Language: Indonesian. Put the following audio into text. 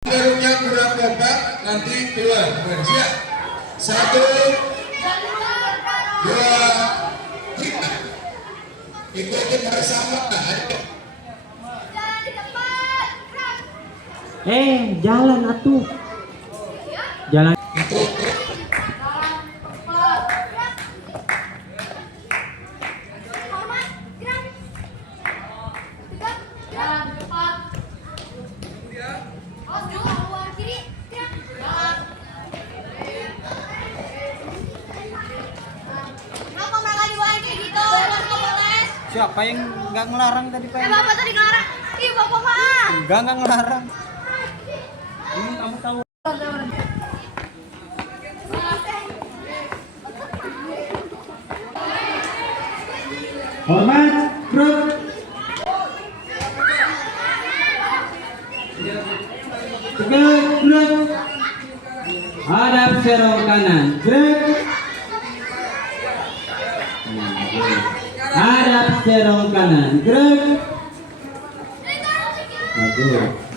Jarumnya kurang kompak, nanti keluar. Siap. 1, 2, 3. Ikutin bersama. Jalan atuh. Jalan. Siapa yang nggak ngelarang tadi Pak? Bapak tadi ngelarang. Ih, Bapak mah. Nggak ngelarang. Ini kamu tahu. Hormat, grup. Tegak, grup. Hadap serong kanan, grup. Hadap serong kanan, grup. Bagus.